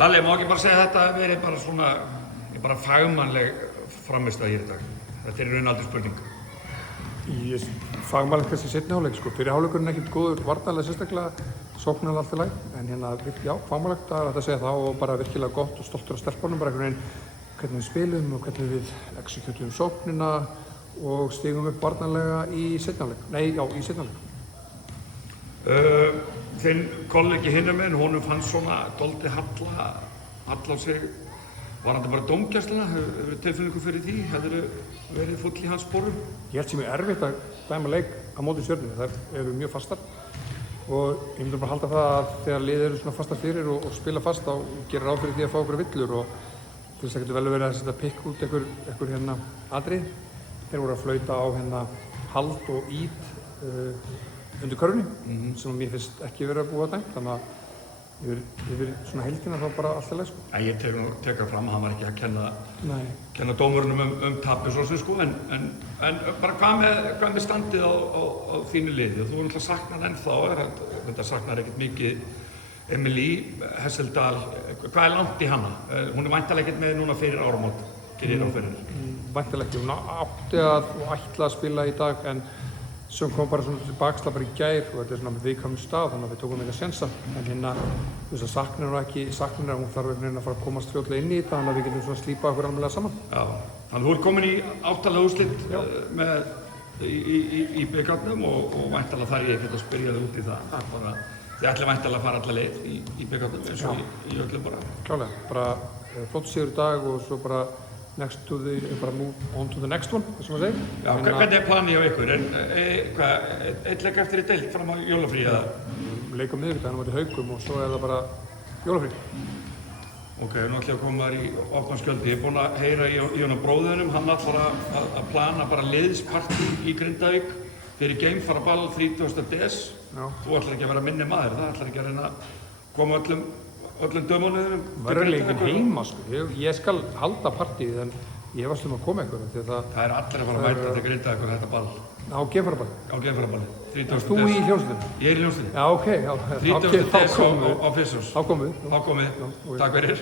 Lalli, má ekki bara segja að þetta verið bara svona, bara fagmannleg frammistaða hér í dag. Þetta er í raun aldrei spurning. Í fagmannleg kannski seinni hálfleik, sko. Fyrir hálfleikurinn ekkert góður varnarlega sérstaklega, sóknarlega allt í lagi. En hérna, já, fagmannlegt að þetta segja það og bara virkilega gott og stoltur af stelpunum, bara einhvern veginn hvernig við spilum og hvernig við executum sóknina og stigum upp varnarlega í seinni hálfleik. Nei, já, í seinni hálfleik. Þinn kollegi hinum meginn, honum fannst svona dálítið halla á sig. Var hann bara dómgæsla? Hefur tilfinningu fyrir því? Hefurðu verið full í hans sporum? Ég held sem er erfitt að dæma leik á móti Stjörnunni. Þær eru mjög fastar og ég myndi bara halda það að þegar liðið eru svona fastar fyrir og spila fast þá gerir ráð fyrir því að fá okkur villur og til þess að getur vel verið að setja pikk út einhver hérna atrið. Þeir voru að flauta á hérna hald og ít undir körfunni sem mér finnst ekki verið að búa dæmt, þannig að yfir svona heildina þá bara alltaf leið, sko. Ég tek fram að hann var ekki að kenna dómurunum tapið svo sem, sko, en bara hvað með standið á þínu liði? Þú náttúrulega saknar ennþá, þetta saknar ekkert mikið Emily Hesseldal. Hvað er langt í hana? Hún er væntanlega ekkert með núna fyrir áramót, gerir ég ráð fyrir. Væntanlega ekki, hún átti að ætla að spila í dag en sem kom bara svona til baksla bara í gær og þetta er svona með viðkvæmum stað þannig að við tókum eitthvað sénsa. En hérna, þú veist að saknar hún þarf einhvern veginn að fara að komast fljótlega inn í þetta þannig að við getum svona slípað okkur almennilega saman. Já, þannig að þú ert komin í 8. úrslit í bikarnum og væntanlega þarf ég ekkert að spyrja þig út í það. Þið ætlið væntanlega að fara alla leið í bikarnum eins og í öllum bara. Klálega, bara flott sigur í dag og svo bara move on to the next one, þessum að segja. Já, hvernig er planið hjá ykkur? Einn leik eftir í deild fram á jólafrí eða? Leik á miðvikudaginn á móti Haukum og svo er það bara jólafrí. Ok, nú ætlum ég að koma þar í opna skjöldi. Ég er búinn að heyra í honum bróðunum, hann ætlar að plana bara liðspartí í Grindavík fyrir geimfaraball 30. des. Þú ætlar ekki að vera minni maður, það ætlar ekki að reyna að koma öllum dömunum verður leikin heima, sko. Ég skal halda partíið en ég var slum að koma eitthvað því að það er allir að fara að mæta til Grindavíkur þetta ball. Á geimfaraballi? Á geimfaraballi. Erst þú í hljómsveitinni? Ég er í hljómsveitinni. Já, ok. 30. des á Fissurs. Þá komum við. Takk fyrir.